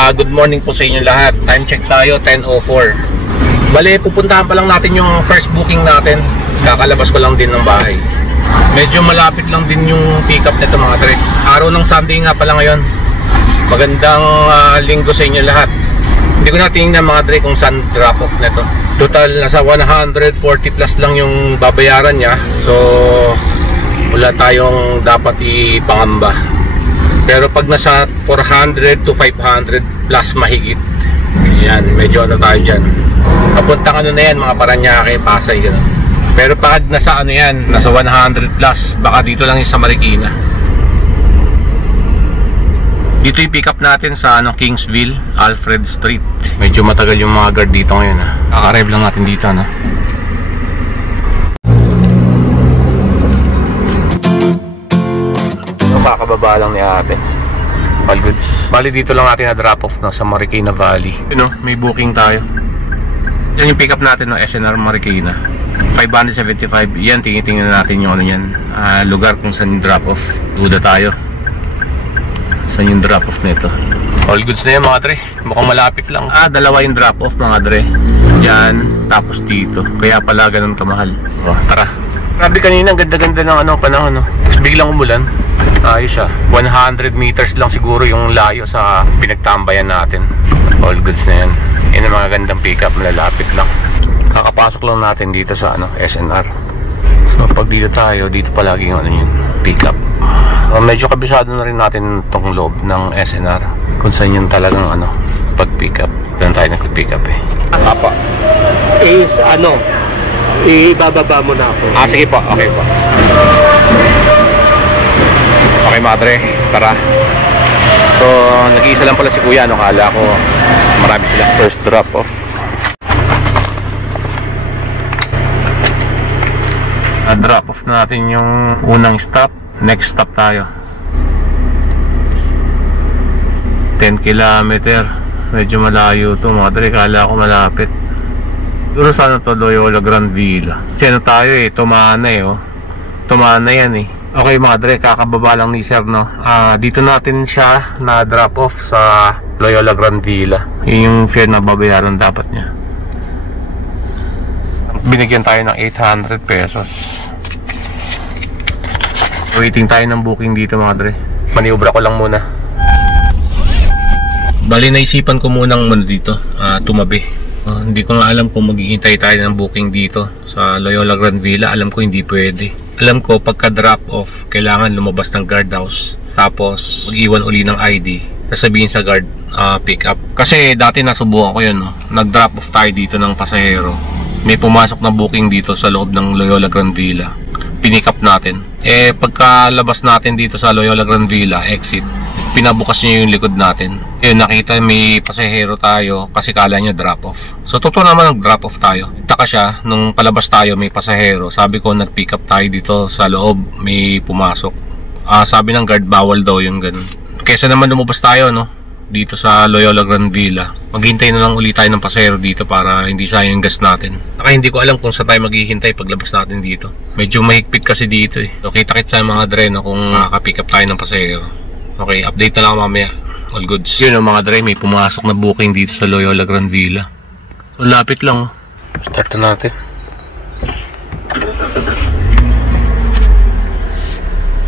Good morning po sa inyo lahat. Time check tayo, 10:04. Bale, pupuntahan pa lang natin yung first booking natin. Kakalabas ko lang din ng bahay. Medyo malapit lang din yung pick up nito mga tre. Araw ng Sunday nga pala ngayon. Magandang linggo sa inyo lahat. Hindi ko na tingnan mga tre kung saan drop off nito. Total nasa 140 plus lang yung babayaran niya. So wala tayong dapat ipangamba. Pero pag nasa 400 to 500 plus mahigit, yan, medyo ano tayo dyan. Papuntang ano na yan, mga Paranaque, Pasay, gano'n. Pero pag nasa ano yan, nasa 100 plus, baka dito lang yung sa Marikina. Dito yung pick up natin sa ano, Kingsville, Alfred Street. Medyo matagal yung mga guard dito ngayon. Kaka-arrive lang natin dito, no? Kakababa lang ni ate. All goods. Bali dito lang natin na drop off na sa Marikina Valley. You know, may booking tayo. Yan yung pick up natin ng SNR Marikina. 575. Yan, tingin-tingnan natin yung ano yan, lugar kung saan yung drop off. Duda tayo. Saan yung drop off nito? All goods na yan mga dre. Mukhang malapit lang. Dalawa yung drop off mga dre. Yan, tapos dito. Kaya pala ganun kamahal. Tara. Grabe kanina, ganda-ganda ng ano, panahon, no? Tapos biglang umulan. Ayos siya. 100 meters lang siguro yung layo sa pinagtambayan natin. All goods na yan. Yan ang mga gandang pick up, malalapit lang. Kakapasok lang natin dito sa ano, SNR. So pag dito tayo, dito palagi yung ano yun, pick up. Medyo kabisado na rin natin tong loob ng SNR. Kung saan yun talagang ano, pag pick up. Doon tayo nag-pick up eh. Apa? Is ano, ibababa mo na ako. Sige po, okay po. Okay madre, tara. So, nag-iisa lang pala si kuya, no? Kala ko marami sila. First drop off. Drop off natin yung unang stop. Next stop tayo. 10 kilometer. Medyo malayo to madre, kala ko malapit. Siguro sana to Loyola Grand Villa. Kasi ano tayo eh, Tumana eh, oh. Tumana yan eh. Okay mga dre, kakababa lang ni sir, no? Dito natin siya na drop off sa Loyola Grand Villa. Yun yung fare na babayaran dapat niya. Binigyan tayo ng 800 pesos. Waiting tayo ng booking dito mga dre. Maniubra ko lang muna. Bali naisipan ko munang muna dito, tumabi. Hindi ko nga alam kung maghihintay tayo ng booking dito sa Loyola Grand Villa. Alam ko hindi pwede. Alam ko pagka drop off kailangan lumabas ng guardhouse, tapos mag-iwan uli ng ID, sasabihin sa guard pick up. Kasi dati nasubukan ko yun, no? Nag-drop off tayo dito ng pasahero, may pumasok na booking dito sa loob ng Loyola Grand Villa, pinick up natin. Pagkalabas natin dito sa Loyola Grand Villa exit, pinabukas niya yung likod natin. Yun, nakita may pasahero tayo kasi kala niya drop off. So totoo naman nag-drop off tayo. Taka siya, nung palabas tayo may pasahero. Sabi ko nag-pick up tayo dito sa loob, may pumasok. Sabi ng guard bawal daw yung ganun. Kesa naman lumabas tayo, no, dito sa Loyola Grand Villa, maghintay na lang ulit tayo ng pasahero dito para hindi sayang yung gas natin. Saka hindi ko alam kung saan tayo maghihintay paglabas natin dito. Medyo mahigpit kasi dito eh. So kita-kit sa mga dre, no, kung makaka-pick up tayo ng pasahero. Okay, update na lang mamaya. All goods. Yun o mga dre, may pumasok na booking dito sa Loyola Grand Villa. So lapit lang. Start na natin.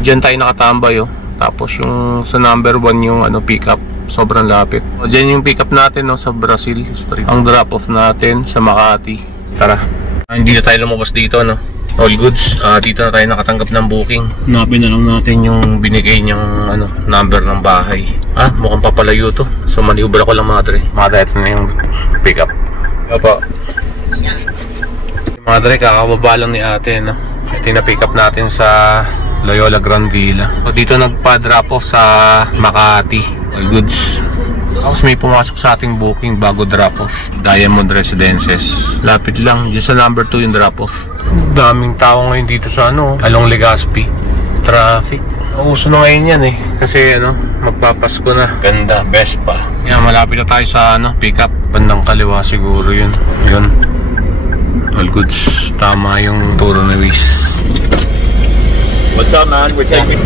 Diyan tayo nakatambay oh. Tapos yung sa number 1 yung ano, pick up. Sobrang lapit. O diyan yung pick up natin, no, sa Brazil Street. Ang drop off natin sa Makati. Tara. Hindi na tayo lumabas dito, no. All goods. Dito na tayo nakatanggap ng booking. Hanapin na lang natin yung binigay niyang ano, number ng bahay. Mukhang papalayo to. So maniubra ko lang mga dre. Mga dre, ito na yung pick up. Opo. Mga dre, kakababa lang ni ate, no. Ito yung na-pick up natin sa Loyola Grand Villa. O dito nagpa-drop off sa Makati. All goods. Tapos may pumasok sa ating booking bago drop off. Diamond Residences. Lapit lang. Dito sa number 2 yung drop off. Daming tao ngayon dito sa ano, along Legazpi. Traffic. Uso na ngayon yan eh. Kasi ano, magpapasko na. Ganda, best pa. Yan, malapit na tayo sa ano, pick up. Bandang kaliwa siguro yun. Yun. All goods. Tama yung turo na Wiz. What's up man? We're taking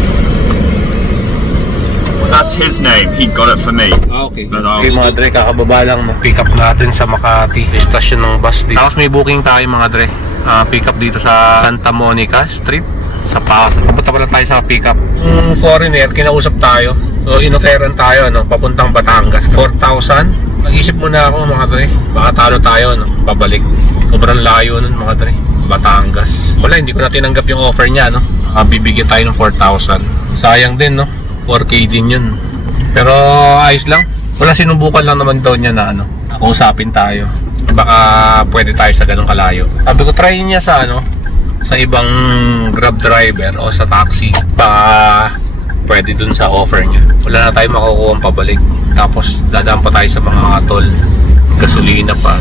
That's his name. He got it for me. Okay. But, Okay mga Dre, kakababa lang. Pick up natin sa Makati. Station ng bus dito. Tapos may booking tayo mga Dre. Pick up dito sa Santa Monica Street. Sa Pasay. Pupunta pa lang tayo sa pick up. Foreigner, kinausap tayo. So inoferan tayo, papuntang Batangas. 4,000. Nag-isip muna ako mga Dre. Baka talo tayo, pabalik. Sobrang layo nun mga Dre. Batangas. Wala, hindi ko na tinanggap yung offer niya, bibigyan tayo ng 4,000. Sayang din, 4K din yun. Pero ayos lang. Wala, sinubukan lang naman daw niya na kausapin tayo. Baka pwede tayo sa ganong kalayo. Sabi ko, try niya sa sa ibang Grab driver o sa taxi. Baka pwede dun sa offer niya. Wala na tayo makukuha ang pabalik. Tapos dadaan pa tayo sa mga toll, gasolina pa.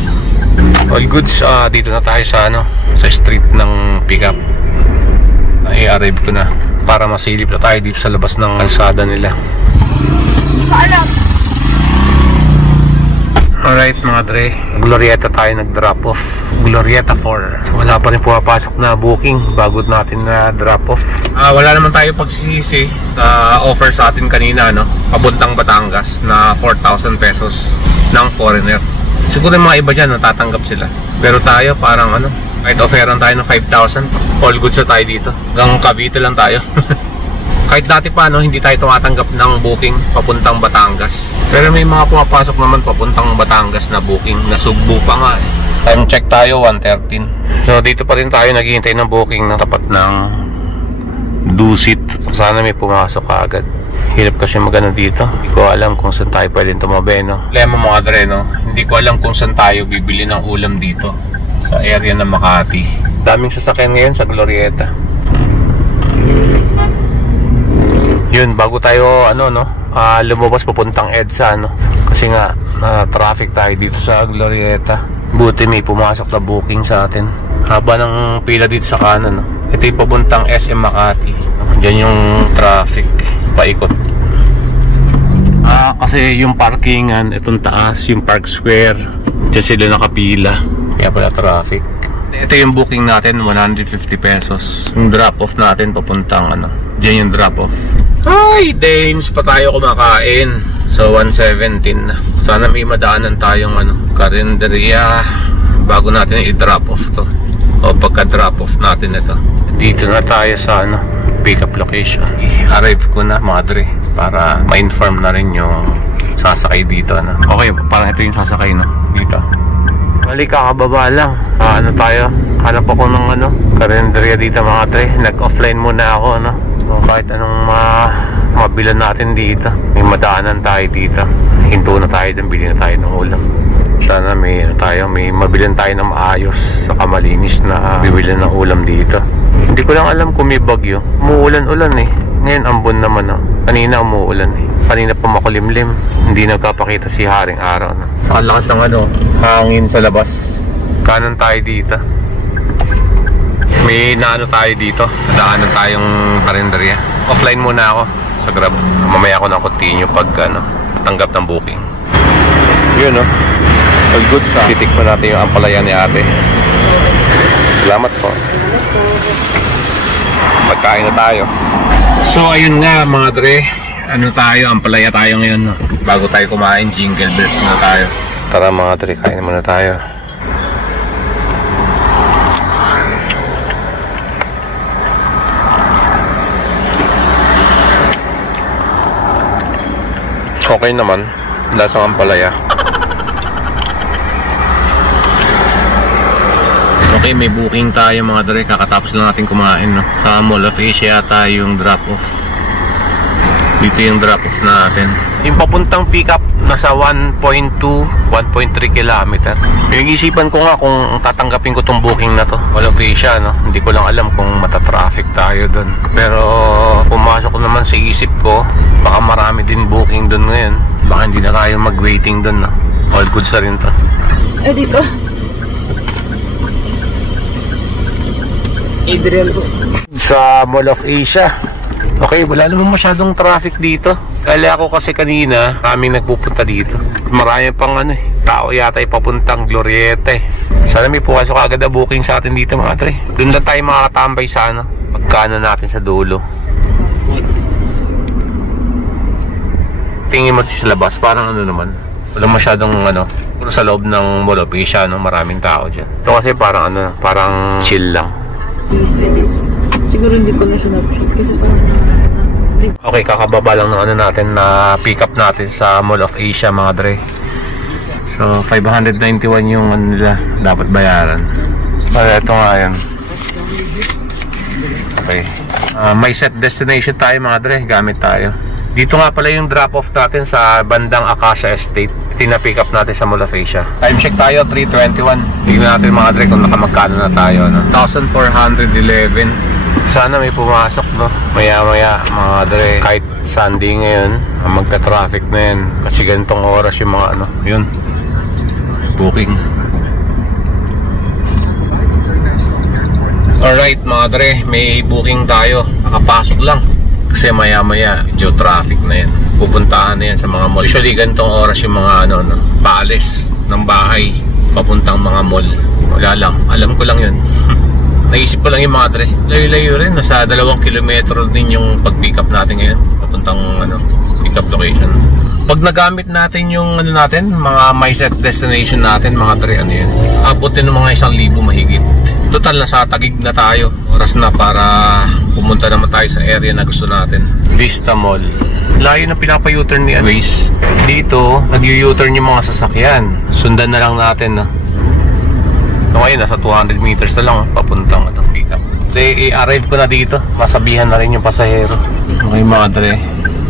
All goods, dito na tayo sa sa street ng pickup. I-arrive ko na para masilip na tayo dito sa labas ng kalsada nila. Alright mga Dre, Glorieta tayo nag-drop off. Glorieta 4. So wala pa rin pumapasok na booking bago natin na drop off. Wala naman tayo pagsisisi sa offer sa atin kanina, papuntang Batangas na 4,000 pesos ng foreigner. Siguro yung mga iba dyan natatanggap sila. Pero tayo parang kahit offeran tayo ng 5,000, all goods na tayo dito. Hanggang Cavite lang tayo. Kahit dati pa hindi tayo tumatanggap ng booking papuntang Batangas. Pero may mga pumapasok naman papuntang Batangas na booking. Nasugbo pa nga Time check tayo, 1:13. So dito pa rin tayo naghihintay ng booking na tapat ng Dusit. Sana may pumasok agad. Hirap kasi magano dito. Hindi ko alam kung saan tayo pwedeng tumabi, Lema mga Dre, hindi ko alam kung saan tayo bibili ng ulam dito sa area ng Makati. Daming sasakyan ngayon sa Glorieta. Yun, bago tayo lumabas papuntang EDSA, kasi nga traffic tayo dito sa Glorieta. Buti may pumasok na booking sa atin. Haba ng pila dito sa kanan, Ito yung papuntang SM Makati. Diyan yung traffic paikot. Kasi yung parkingan, itong taas, yung Park Square, diyan sila nakapila. Kaya pala traffic. Ito yung booking natin, 150 pesos. Yung drop off natin papuntang diyan yung drop off. Ay, Dames pa tayo kumakain. So 117 na. Sana may madaanan tayong karinderya bago natin i-drop off to. O pagka drop off natin ito. Dito na tayo sa pick up location. I-arrive ko na mga Dre para ma-inform na rin yung sasakay dito Okay, parang ito yung sasakay dito. Balik kakababa lang. Tayo? Hanap ako ng karinderya dito mga Dre. Nag-offline muna ako kahit anong mabilan natin dito. May madaanan tayo dito. Hinto na tayo dun, bili na tayo ng ulam. Sana may mabilan tayo ng maayos saka malinis na bibilan ng ulam dito. Hindi ko lang alam kung may bagyo. Umuulan-ulan Ngayon ambon naman Kanina umuulan Kanina pa makulimlim. Hindi nagkapakita si haring araw Saka lakas ng hangin sa labas. Kanan tayo dito. May tayo dito. Nadaanan tayong karinderya. Offline muna ako sa Grab. Mamaya ako na continue pag tanggap ng booking. Yun all good sa titikman natin yung ampalaya ni ate. Salamat po. Pagkain na tayo. So ayun nga mga Dre, ampalaya tayo ngayon bago tayo kumain, jingle bells na tayo. Tara mga Dre, kain muna tayo. Okay naman, lasang ampalaya. Okay, may booking tayo mga Dre. Kakatapos lang natin kumain sa Mall of Asia yata yung drop off. Dito yung drop off natin. Yung papuntang pick up nasa 1.2 1.3 kilometer. Yung isipan ko nga kung tatanggapin ko tong booking na to, Mall of Asia Hindi ko lang alam kung matatraffic tayo dun. Pero pumasok ko naman sa isip ko, baka marami din booking dun ngayon. Baka hindi na tayo mag-waiting dun All goods na rin to. Dito Adrian po. Sa Mall of Asia. Okay, wala naman masyadong traffic dito. Kaya ako kasi kanina, kaming nagpupunta dito. Marami pang tao yata papuntang Glorieta Sana may pumasok agad na booking sa atin dito mga Dre. Doon lang tayo makakatambay sa, ano, pagkano natin sa dulo. tingin mo sa labas, parang ano naman, walang masyadong ano, pero sa loob ng Mall of Asia, no, maraming tao dyan. Ito kasi parang ano, parang chill lang. Siguro hindi ko na siya na-appreciate. Okay, kakababa lang ng ano natin na pick up natin sa Mall of Asia, mga dre. So 591 yung ano nila dapat bayaran. Pero ito nga yan. Okay, may set destination tayo, mga dre, gamit tayo. Dito nga pala yung drop off natin sa bandang Acacia Estate. Tina-pick up natin sa Mall of Asia. Time check tayo, 3:21. Tignan natin, mga dre, kung nakamagkano na tayo, no? 1,411. Sana may pumasok, no? Maya-maya, mga dre. Kahit Sunday ngayon, magka-traffic na yan. Kasi ganitong oras yung mga ano, yun, booking. Alright, mga dre, may booking tayo. Nakapasok lang. Kasi maya-maya, medyo traffic na yan. Pupuntahan na yan sa mga mall. Usually, ganitong oras yung mga ano, no, paalis ng bahay, papuntang mga mall. Wala lang, alam ko lang yun. Naisip ko lang yung mga dre. Layo-layo rin, nasa 2 kilometro din yung pag-pick up natin ngayon. Papuntang ano, pick up location. Pag nagamit natin yung ano natin, mga my set destination natin, mga dre, ano yun, abot din ng mga 1,000 mahigit. Total, nasa Taguig na tayo. Oras na para pumunta naman tayo sa area na gusto natin. Vista Mall. Layo na pinapa-U-turn ni Waze. Dito, nag-U-turn yung mga sasakyan. Sundan na lang natin, no? So ngayon, nasa 200 meters na lang, papuntang ano, pick up. So, i-arrive ko na dito. Masabihan na rin yung pasahero. Okay, mga dre,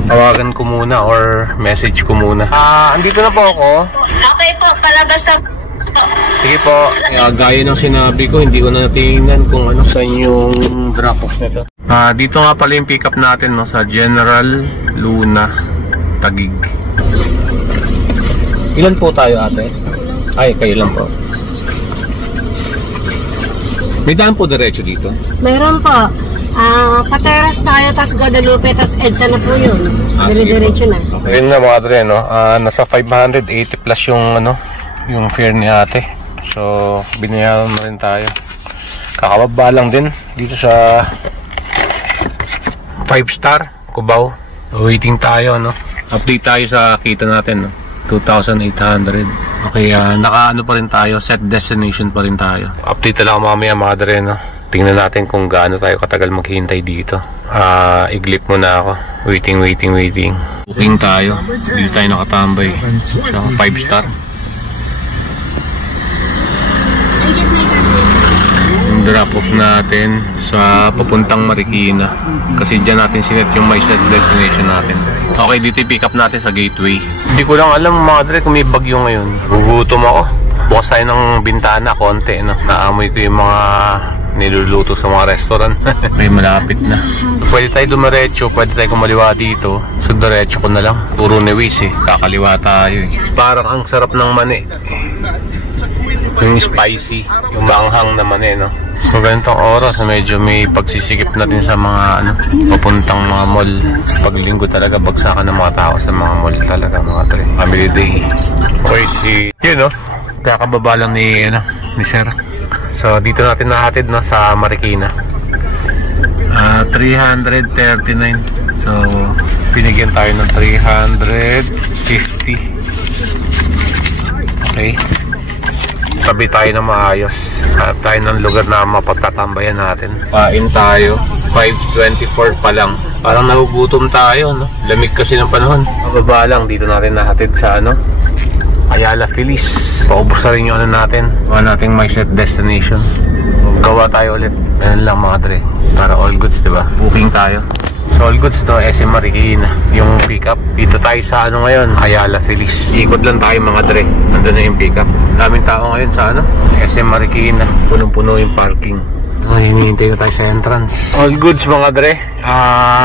tawagan ko muna or message ko muna. Andito na po ako. Okay po, palabas na po. Sige po. Gaya ng sinabi ko, hindi ko na natingnan kung ano sa yung drop-off nito. Dito nga pala yung pick up natin, no, sa General Luna, Taguig. Ilan po tayo, ate? Ay, kayo lang po. May daan po diretso dito? Mayroon po. Pateras tayo, tas Guadalupe, tas EDSA na po yun. Dire-diretso na. Okay. Yun na, mga dre, no? Nasa 580 plus yung ano, yung fare ni ate. So, binayaran na rin tayo. Kakababa lang din dito sa 5-star Cubao. Waiting tayo, no? Update tayo sa kita natin, no? 2,800. Okay, naka-ano pa rin tayo, set destination pa rin tayo. Update na lang mamaya, mga dre, no? Tingnan natin kung gaano tayo katagal maghihintay dito. Iglip muna ako. Waiting. Booking tayo. Dito tayo nakatambay sa 5-star. Drop off natin sa papuntang Marikina kasi dyan natin sinet yung my set destination natin. Okay, dito i-pick up natin sa Gateway. Hindi ko lang alam, mga dre, kung may bagyo ngayon. Gugutom ako. Bukas tayo ng bintana konti, no? Naamoy ko yung mga niluluto sa mga restaurant. May malapit na. So, pwede tayo dumiretso, pwede tayo kumaliwa dito. So diretso ko na lang. Puro newis eh. Kakaliwa tayo eh. Parang ang sarap ng mani. Yung spicy, yung manghang na mani, no? So ganitong oras, medyo may pagsisikip na din sa mga ano, papuntang mga mall. Pag linggo talaga, bagsakan ng mga tao sa mga mall talaga, mga tre. Family day. Okay, yun, no? Kakababa lang ni Sir. So dito natin nahatid, no, sa Marikina. 339. So pinigyan tayo ng 350. Okay. Tabi tayo na maayos. Tayo ng lugar na mapagtatambayan natin. Kain tayo. 5:24 pa lang. Parang nagugutom tayo, no? Lamig kasi ng panahon. Pababa lang, dito natin nahatid sa ano, Ayala Feliz. Paubos na rin yung ano natin. Gawa nating my set destination. Gawa tayo ulit. Ayan lang, mga dre. Para all goods, diba? Booking tayo. So all goods to SM Marikina. Yung pick up. Dito tayo sa ano ngayon, Ayala Feliz. Ikot lang tayo, mga dre. Nandun na yung pick up. Daming tao ngayon sa ano, SM Marikina. Punong-puno yung parking. Hinihintay na tayo sa entrance. All goods, mga dre.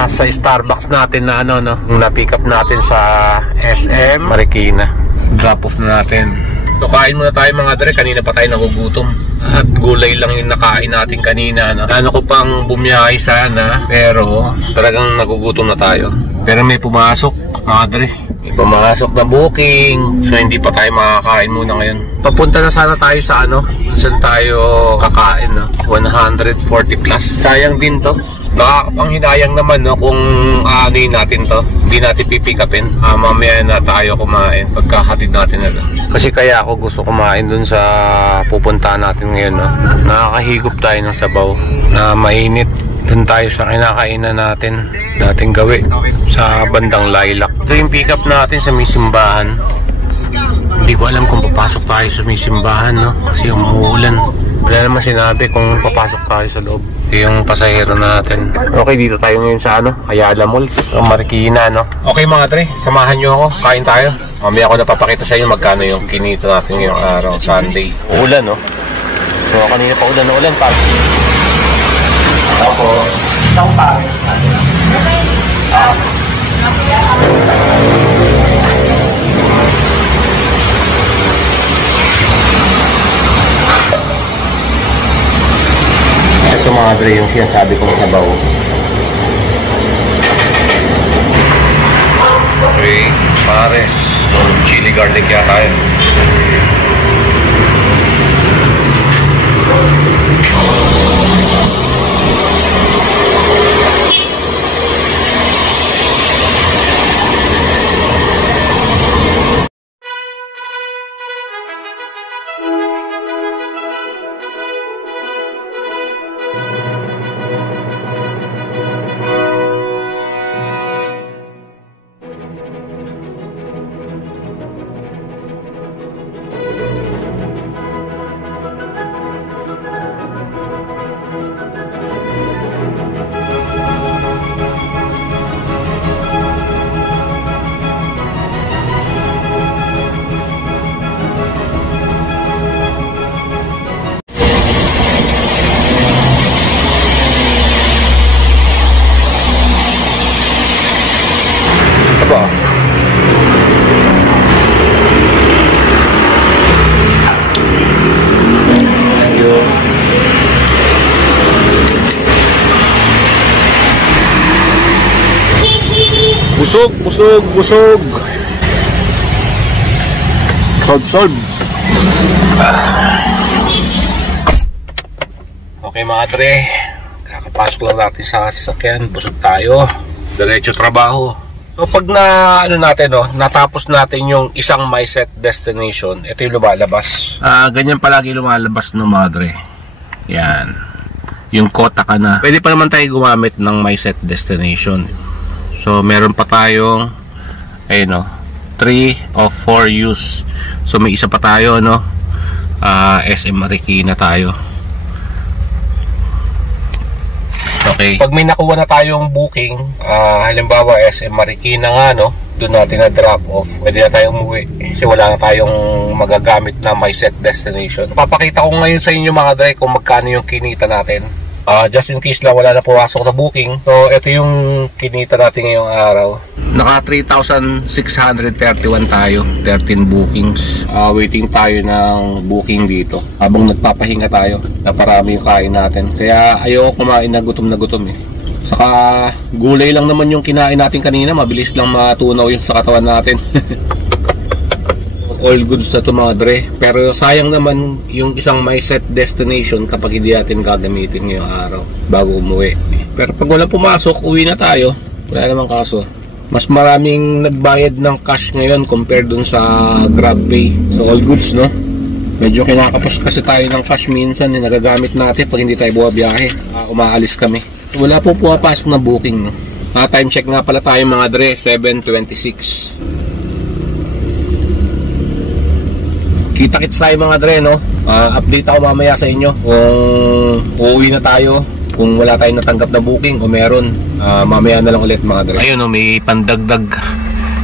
Sa Starbucks natin na ano, no, yung na-pick up natin sa SM Marikina. Drop off na natin. So kain muna tayo, mga dre. Kanina pa tayo nagugutom. At gulay lang yung nakain natin kanina, no? Ano ko pang bumiyahe sana, pero talagang nagugutom na tayo. Pero may pumasok, mga dre. May pumasok na booking. So hindi pa tayo makakain muna ngayon. Papunta na sana tayo sa ano, saan tayo kakain, no? 140 plus. Sayang din to. Nakakapanghinayang naman, no, kung aanuin natin to. Hindi natin pipikapin. Mamaya na tayo kumain pagkahatid natin na. Kasi kaya ako gusto kumain dun sa pupuntahan natin ngayon, no. Nakakahigop tayo ng sabaw na mainit. Dun tayo sa kinakainan nating gawi sa bandang Lilac. Ito yung pick up natin sa may simbahan. Hindi ko alam kung papasok tayo sa may simbahan, no, kasi umuulan. Wala naman sinabi kung papasok tayo sa loob. Ito yung pasahero natin. Okay, dito tayo ngayon sa Ayala Malls o Marikina, no. Okay mga Dre, samahan nyo ako, kain tayo. Mamaya ako napapakita sa inyo magkano yung kinito natin ngayong araw, Sunday. Uulan, no. So kanina pa ulan na ulan, pag tapos isang pares natin. Ito mga Dre, yung sinasabi kong sabaw. Okay, pares. Chili garlic yata yun. Aba. Thank you. Busog, busog, busog. Sold. Okay mga Dre, kakapasok lang natin sa sasakyan. Busog tayo. Diretso trabaho. So pag natapos natin yung isang my set destination, ito yung lumalabas. Ganyan palagi lumalabas, no mga Dre. Yan. Yung kota ka na. Pwede pa naman tayo gumamit ng my set destination. So meron pa tayong 3 of 4 use. So may isa pa tayo, no. SM Marikina tayo. Okay. Pag may nakuha na tayong booking, halimbawa SM Marikina nga, no, doon natin na drop off, pwede na tayong umuwi kasi wala na tayong magagamit na my set destination. Papakita ko ngayon sa inyo mga Dre kung magkano yung kinita natin. Just in case lang wala na pumasok na booking. So ito yung kinita natin ngayong araw. Naka 3,631 tayo, 13 bookings. Waiting tayo ng booking dito habang nagpapahinga tayo. Naparami yung kain natin. Kaya ayoko kumain na gutom eh. Saka gulay lang naman yung kinain natin kanina. Mabilis lang matunaw yung sa katawan natin. All goods na to mga Dre. Pero sayang naman yung isang my set destination kapag hindi natin gagamitin ngayong araw bago umuwi. Pero pag wala pumasok, uwi na tayo. Wala namang kaso. Mas maraming nagbayad ng cash ngayon compared dun sa GrabPay. So all goods, no? Medyo kinakapos kasi tayo ng cash minsan, nagagamit natin pag hindi tayo buwabiyahe. Umaalis kami. Wala po pumapasok na booking, no? Time check nga pala tayo mga Dre, 7:26. Kita-kits tayo mga Dre, no? Update ako mamaya sa inyo kung uuwi na tayo, kung wala tayong natanggap na booking o meron. Mamaya na lang ulit mga Dre. Ayun, no, may pandagdag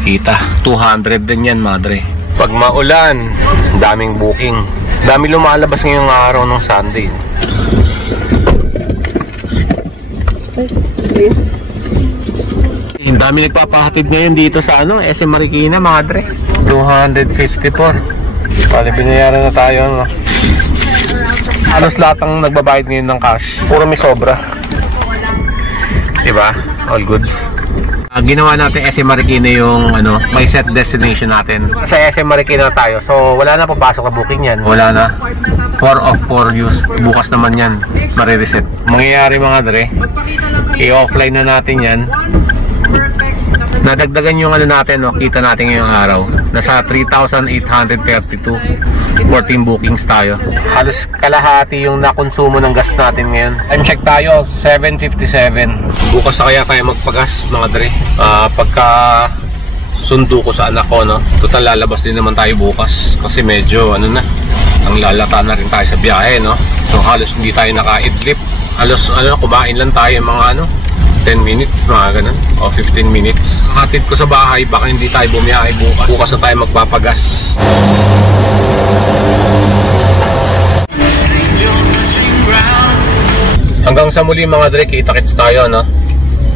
kita, 200 din yan mga Dre. Pag maulan, daming booking, dami lumalabas ngayong araw ng Sunday. Ang dami nagpapahatid ngayon dito sa SM Marikina mga Dre. 254. Bali, binayaran na tayo, no? Halos lahat ang nagbabayad ngayon ng cash. Puro may sobra. Diba? All goods. Ginawa natin SM Marikina yung may set destination natin. Sa SM Marikina tayo. So wala na papasok na booking yan. Wala na. 4 of 4 use. Bukas naman yan. Marireset. Mangyayari mga dre. I-offline na natin yan. Nadagdagan yung natin, kita natin ngayong araw. Nasa 3,832. 14 bookings tayo. Halos kalahati yung nakonsumo ng gas natin ngayon. Time check tayo, 7:57. Bukas na kaya tayo magpagas mga dre. Pagka sundo ko sa anak ko, total lalabas din naman tayo bukas. Kasi medyo ang lalata na rin tayo sa biyahe, So halos hindi tayo naka-idlip. Halos kumain lang tayo mga 10 minutes, mga ganun, o 15 minutes. Hatid ko sa bahay, baka hindi tayo bumiyahe bukas. Bukas na tayo magpapagas. Hanggang sa muli mga dre, kita-kits tayo,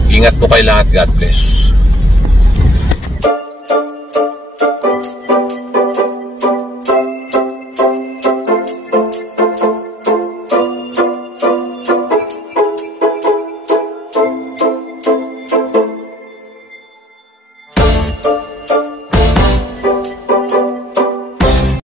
Ingat po kayo lahat. God bless.